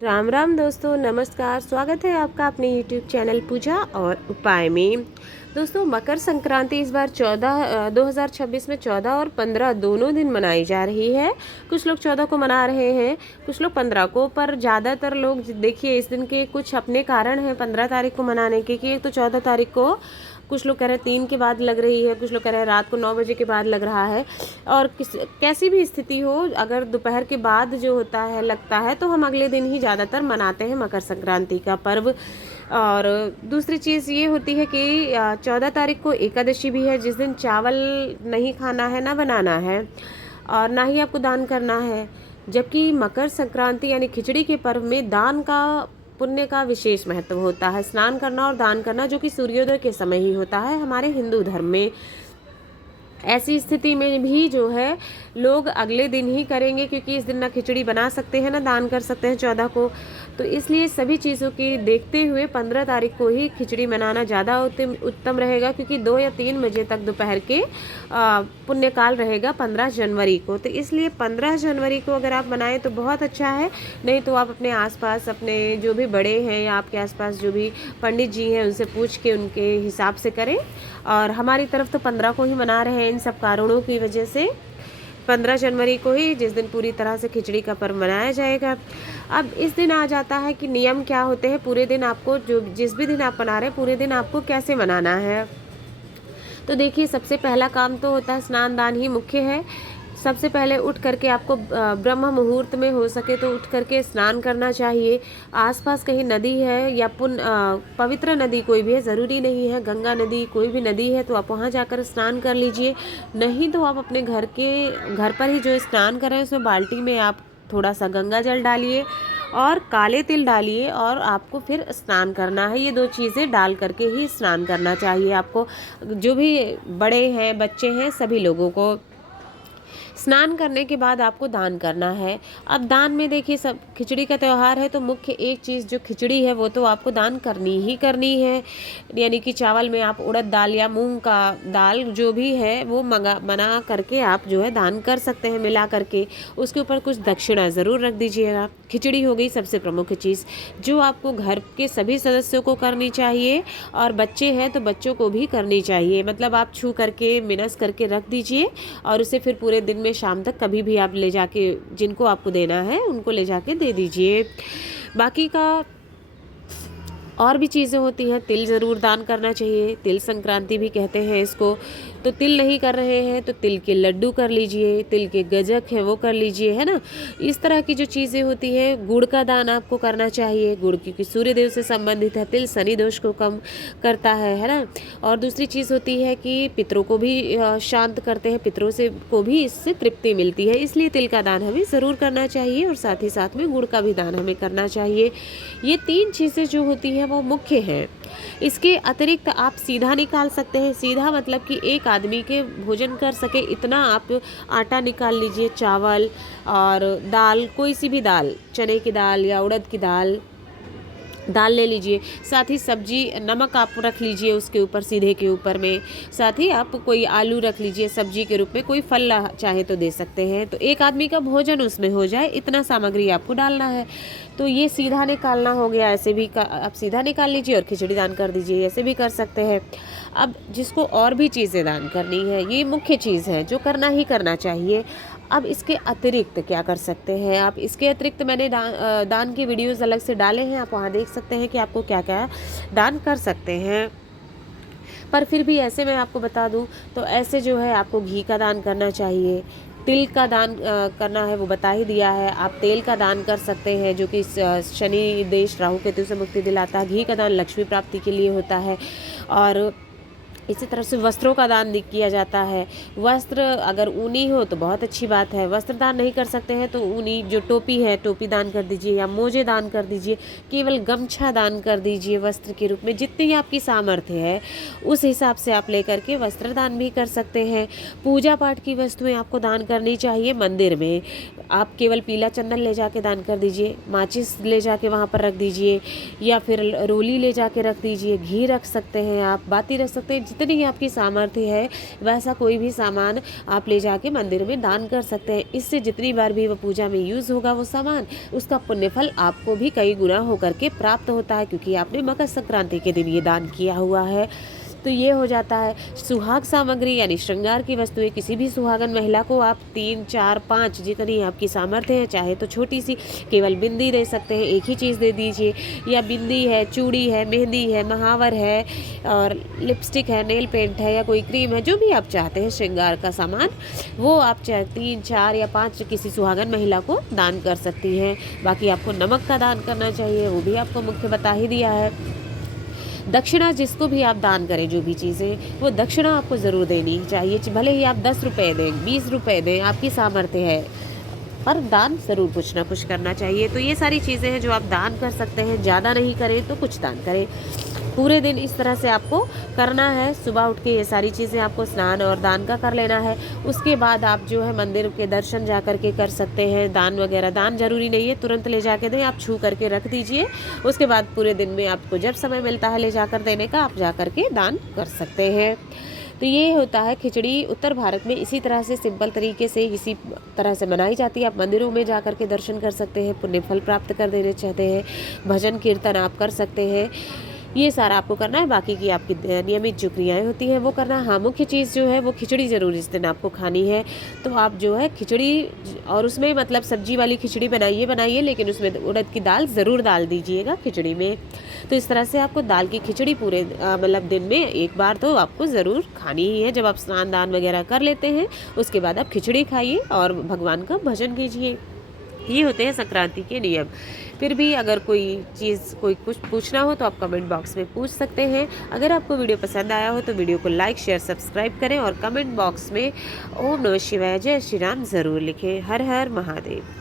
राम राम दोस्तों, नमस्कार। स्वागत है आपका अपने YouTube चैनल पूजा और उपाय में। दोस्तों, मकर संक्रांति इस बार 2026 में 14 और 15 दोनों दिन मनाई जा रही है। कुछ लोग 14 को मना रहे हैं, कुछ लोग 15 को, पर ज़्यादातर लोग देखिए इस दिन के कुछ अपने कारण हैं 15 तारीख को मनाने के। कि एक तो 14 तारीख को कुछ लोग कह रहे हैं 3 के बाद लग रही है, कुछ लोग कह रहे हैं रात को 9 बजे के बाद लग रहा है। और कैसी भी स्थिति हो, अगर दोपहर के बाद जो होता है लगता है तो हम अगले दिन ही ज़्यादातर मनाते हैं मकर संक्रांति का पर्व। और दूसरी चीज़ ये होती है कि 14 तारीख को एकादशी भी है, जिस दिन चावल नहीं खाना है, ना बनाना है और ना ही आपको दान करना है। जबकि मकर संक्रांति यानी खिचड़ी के पर्व में दान का, पुण्य का विशेष महत्व होता है। स्नान करना और दान करना, जो कि सूर्योदय के समय ही होता है हमारे हिंदू धर्म में। ऐसी स्थिति में भी जो है लोग अगले दिन ही करेंगे, क्योंकि इस दिन ना खिचड़ी बना सकते हैं ना दान कर सकते हैं 14 को। तो इसलिए सभी चीज़ों की देखते हुए 15 तारीख को ही खिचड़ी मनाना ज़्यादा उत्तम रहेगा, क्योंकि 2 या 3 बजे तक दोपहर के पुण्यकाल रहेगा 15 जनवरी को। तो इसलिए 15 जनवरी को अगर आप बनाएं तो बहुत अच्छा है। नहीं तो आप अपने आसपास अपने जो भी बड़े हैं या आपके आसपास जो भी पंडित जी हैं उनसे पूछ के उनके हिसाब से करें। और हमारी तरफ तो 15 को ही मना रहे हैं इन सब कारणों की वजह से। 15 जनवरी को ही, जिस दिन पूरी तरह से खिचड़ी का पर्व मनाया जाएगा। अब इस दिन आ जाता है कि नियम क्या होते हैं। पूरे दिन आपको, जो जिस भी दिन आप मना रहे हैं, पूरे दिन आपको कैसे मनाना है। तो देखिए, सबसे पहला काम तो होता है स्नान दान ही मुख्य है। सबसे पहले उठ करके आपको ब्रह्म मुहूर्त में हो सके तो उठ करके स्नान करना चाहिए। आसपास कहीं नदी है या पवित्र नदी कोई भी है, ज़रूरी नहीं है गंगा नदी, कोई भी नदी है तो आप वहाँ जाकर स्नान कर लीजिए। नहीं तो आप अपने घर पर ही जो स्नान कर रहे हैं उसमें बाल्टी में आप थोड़ा सा गंगा जल डालिए और काले तिल डालिए और आपको फिर स्नान करना है। ये 2 चीज़ें डाल करके ही स्नान करना चाहिए आपको। जो भी बड़े हैं, बच्चे हैं, सभी लोगों को स्नान करने के बाद आपको दान करना है। अब दान में देखिए, सब खिचड़ी का त्यौहार है तो मुख्य एक चीज़ जो खिचड़ी है वो तो आपको दान करनी ही करनी है। यानी कि चावल में आप उड़द दाल या मूंग का दाल जो भी है वो बना करके आप जो है दान कर सकते हैं मिला करके। उसके ऊपर कुछ दक्षिणा ज़रूर रख दीजिएगा। खिचड़ी हो गई सबसे प्रमुख चीज़, जो आपको घर के सभी सदस्यों को करनी चाहिए और बच्चे हैं तो बच्चों को भी करनी चाहिए। मतलब आप छू करके मिनस करके रख दीजिए और उसे फिर पूरे दिन में शाम तक कभी भी आप ले जाके, जिनको आपको देना है उनको ले जाके दे दीजिए। बाकी का और भी चीज़ें होती हैं। तिल ज़रूर दान करना चाहिए, तिल संक्रांति भी कहते हैं इसको। तो तिल नहीं कर रहे हैं तो तिल के लड्डू कर लीजिए, तिल के गजक है वो कर लीजिए, है ना। इस तरह की जो चीज़ें होती हैं। गुड़ का दान आपको करना चाहिए। गुड़ क्योंकि सूर्यदेव से संबंधित है, तिल शनि दोष को कम करता है ना। और दूसरी चीज़ होती है कि पितरों को भी शांत करते हैं, पितरों से को भी इससे तृप्ति मिलती है, इसलिए तिल का दान हमें ज़रूर करना चाहिए और साथ ही साथ में गुड़ का भी दान हमें करना चाहिए। ये 3 चीज़ें जो होती हैं वो मुख्य हैं। इसके अतिरिक्त आप सीधा निकाल सकते हैं। सीधा मतलब कि एक आदमी के भोजन कर सके इतना आप आटा निकाल लीजिए, चावल और दाल, कोई सी भी दाल, चने की दाल या उड़द की दाल ले लीजिए। साथ ही सब्जी, नमक आप रख लीजिए उसके ऊपर, सीधे के ऊपर में। साथ ही आप कोई आलू रख लीजिए सब्जी के रूप में, कोई फल चाहे तो दे सकते हैं। तो एक आदमी का भोजन उसमें हो जाए, इतना सामग्री आपको डालना है। तो ये सीधा निकालना हो गया। ऐसे भी आप सीधा निकाल लीजिए और खिचड़ी दान कर दीजिए, ऐसे भी कर सकते हैं। अब जिसको और भी चीज़ें दान करनी है, ये मुख्य चीज़ है जो करना ही करना चाहिए। अब इसके अतिरिक्त क्या कर सकते हैं आप? इसके अतिरिक्त मैंने दान की वीडियोस अलग से डाले हैं, आप वहाँ देख सकते हैं कि आपको क्या क्या दान कर सकते हैं। पर फिर भी ऐसे मैं आपको बता दूं तो ऐसे जो है आपको घी का दान करना चाहिए। तिल का दान करना है वो बता ही दिया है। आप तेल का दान कर सकते हैं जो कि शनि देश राहु केतु से मुक्ति दिलाता है। घी का दान लक्ष्मी प्राप्ति के लिए होता है। और इसी तरह से वस्त्रों का दान किया जाता है। वस्त्र अगर ऊनी हो तो बहुत अच्छी बात है। वस्त्र दान नहीं कर सकते हैं तो ऊनी जो टोपी है, टोपी दान कर दीजिए या मोजे दान कर दीजिए। केवल गमछा दान कर दीजिए वस्त्र के रूप में। जितनी आपकी सामर्थ्य है उस हिसाब से आप लेकर के वस्त्र दान भी कर सकते हैं। पूजा पाठ की वस्तुएं आपको दान करनी चाहिए। मंदिर में आप केवल पीला चंदन ले जाके दान कर दीजिए, माचिस ले जाके वहाँ पर रख दीजिए या फिर रोली ले जाके रख दीजिए। घी रख सकते हैं आप, बाती रख सकते हैं। जितनी आपकी सामर्थ्य है वैसा कोई भी सामान आप ले जाके मंदिर में दान कर सकते हैं। इससे जितनी बार भी वो पूजा में यूज़ होगा वो सामान, उसका पुण्यफल आपको भी कई गुना होकर के प्राप्त होता है, क्योंकि आपने मकर संक्रांति के दिन ये दान किया हुआ है। तो ये हो जाता है। सुहाग सामग्री यानी श्रृंगार की वस्तुएं, किसी भी सुहागन महिला को आप 3, 4, 5 जितनी आपकी सामर्थ्य है, चाहे तो छोटी सी केवल बिंदी दे सकते हैं, एक ही चीज़ दे दीजिए, या बिंदी है, चूड़ी है, मेहंदी है, महावर है और लिपस्टिक है, नेल पेंट है या कोई क्रीम है, जो भी आप चाहते हैं श्रृंगार का सामान, वो आप चाहे 3, 4 या 5 किसी सुहागन महिला को दान कर सकती हैं। बाकी आपको नमक का दान करना चाहिए, वो भी आपको मुख्य बता ही दिया है। दक्षिणा जिसको भी आप दान करें, जो भी चीज़ें, वो दक्षिणा आपको ज़रूर देनी चाहिए। भले ही आप 10 रुपये दें, 20 रुपये दें, आपकी सामर्थ्य है, पर दान ज़रूर कुछ ना कुछ करना चाहिए। तो ये सारी चीज़ें हैं जो आप दान कर सकते हैं। ज़्यादा नहीं करें तो कुछ दान करें। पूरे दिन इस तरह से आपको करना है। सुबह उठ के ये सारी चीज़ें आपको स्नान और दान का कर लेना है। उसके बाद आप जो है मंदिर के दर्शन जा कर के कर सकते हैं। दान वगैरह, दान जरूरी नहीं है तुरंत ले जाके दें, आप छू करके रख दीजिए। उसके बाद पूरे दिन में आपको जब समय मिलता है ले जाकर देने का, आप जा करके दान कर सकते हैं। तो ये होता है खिचड़ी। उत्तर भारत में इसी तरह से सिंपल तरीके से इसी तरह से मनाई जाती है। आप मंदिरों में जा कर के दर्शन कर सकते हैं, पुण्य फल प्राप्त कर देने चाहते हैं, भजन कीर्तन आप कर सकते हैं। ये सारा आपको करना है। बाकी की आपकी नियमित जो क्रियाएं होती हैं वो करना। हाँ, मुख्य चीज़ जो है वो खिचड़ी ज़रूर इस दिन आपको खानी है। तो आप जो है खिचड़ी, और उसमें मतलब सब्जी वाली खिचड़ी बनाइए, लेकिन उसमें उड़द की दाल ज़रूर डाल दीजिएगा खिचड़ी में। तो इस तरह से आपको दाल की खिचड़ी पूरे मतलब दिन में एक बार तो आपको ज़रूर खानी ही है। जब आप स्नान दान वगैरह कर लेते हैं उसके बाद आप खिचड़ी खाइए और भगवान का भजन कीजिए। ये होते हैं संक्रांति के नियम। फिर भी अगर कोई चीज़, कोई कुछ पूछना हो तो आप कमेंट बॉक्स में पूछ सकते हैं। अगर आपको वीडियो पसंद आया हो तो वीडियो को लाइक, शेयर, सब्सक्राइब करें और कमेंट बॉक्स में ओम नमः शिवाय, जय श्री राम ज़रूर लिखें। हर हर महादेव।